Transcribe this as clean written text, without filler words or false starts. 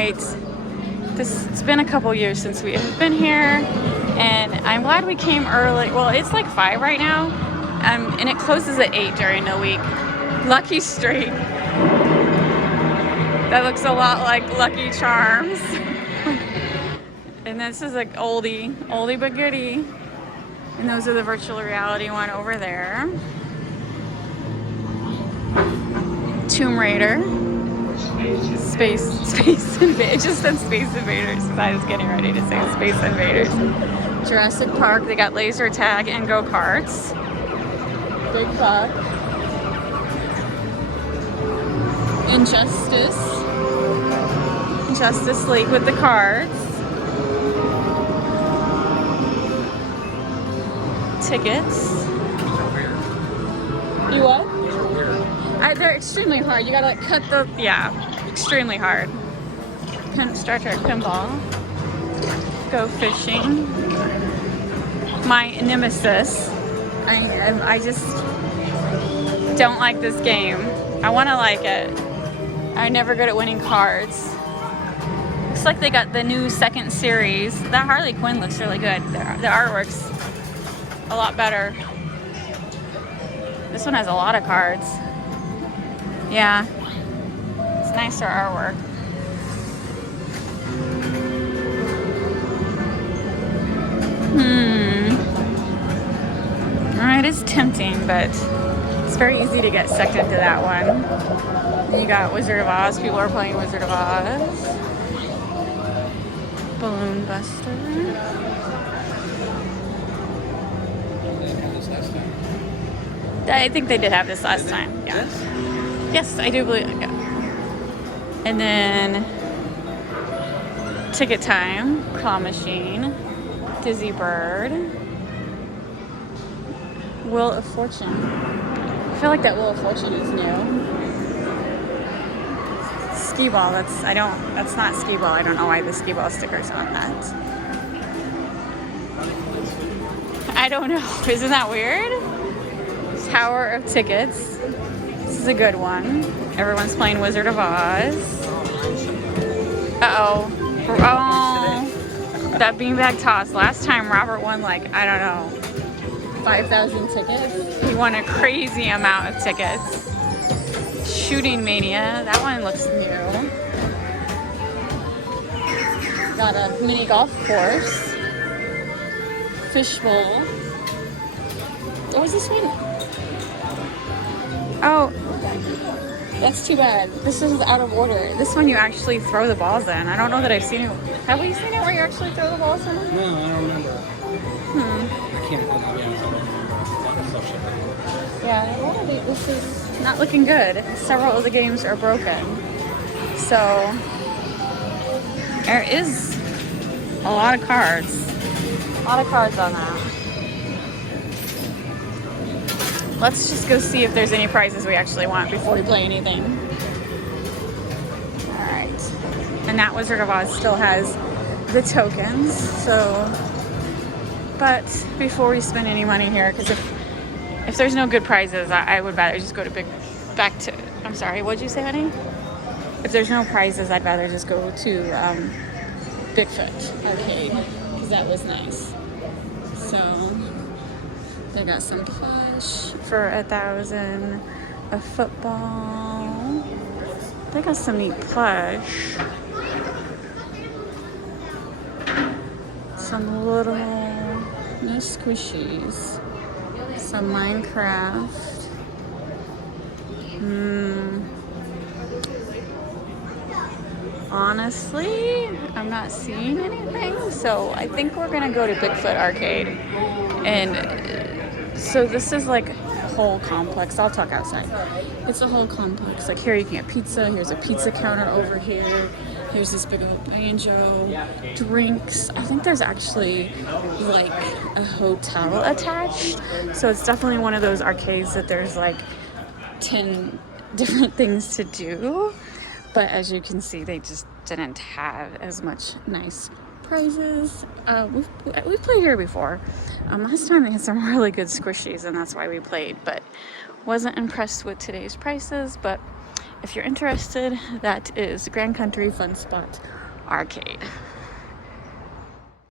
right. It's been a couple years since we have been here, and I'm glad we came early. Well, it's like 5 right now, and it closes at 8 during the week. Lucky Street. That looks a lot like Lucky Charms. And this is like oldie but goodie. And those are the virtual reality one over there. Tomb Raider. Space Invaders. It just said Space Invaders because I was getting ready to say Space Invaders. Jurassic Park. They got laser tag and go-karts. Big Buck. Injustice. Justice League with the cards. Tickets. You what? They're extremely hard. You gotta like cut the, yeah, extremely hard. Star Trek pinball. Go fishing. My nemesis. I just don't like this game. I want to like it. I'm never good at winning cards. Looks like they got the new second series. That Harley Quinn looks really good. The artwork's a lot better. This one has a lot of cards. Yeah, it's nicer artwork. Alright, it's tempting, but it's very easy to get sucked into that one. Then you got Wizard of Oz. People are playing Wizard of Oz. Balloon Buster. I think they did have this last time. Yeah. Yes, I do believe. Yeah. And then Ticket Time, Claw Machine, Dizzy Bird, Wheel of Fortune. I feel like that Wheel of Fortune is new. Skee Ball. That's not Skee Ball. I don't know why the Skee Ball sticker's on that. I don't know. Isn't that weird? Tower of Tickets. This is a good one. Everyone's playing Wizard of Oz. Uh-oh. Oh, that beanbag toss. Last time Robert won like, I don't know, 5,000 tickets. He won a crazy amount of tickets. Shooting Mania. That one looks new. Got a mini golf course. Fishbowl. What was this one? Oh, that's too bad. This is out of order. This one you actually throw the balls in. I don't know that I've seen it. Have we seen it where you actually throw the balls in? No, I don't remember. I can't. Yeah, a lot of this is not looking good. Several of the games are broken. So there is a lot of cards. A lot of cards on that. Let's just go see if there's any prizes we actually want before we play anything. Alright. And that Wizard of Oz still has the tokens, so... But before we spend any money here, because if there's no good prizes, I would rather just go to I'm sorry, what'd you say, honey? If there's no prizes, I'd rather just go to Bigfoot Arcade, because that was nice. So... They got some plush for 1,000, a football. They got some neat plush. Some little, no squishies. Some Minecraft. Honestly, I'm not seeing anything, so I think we're gonna go to Bigfoot Arcade. And so this is like a whole complex. I'll talk outside. It's a whole complex. Like here you can get pizza. Here's a pizza counter over here. Here's this big old banjo. Drinks. I think there's actually like a hotel attached. So it's definitely one of those arcades that there's like 10 different things to do. But as you can see, they just didn't have as much nice prizes. We've played here before. Last time they had some really good squishies, and that's why we played, but wasn't impressed with today's prices. But if you're interested, that is Grand Country Fun Spot Arcade.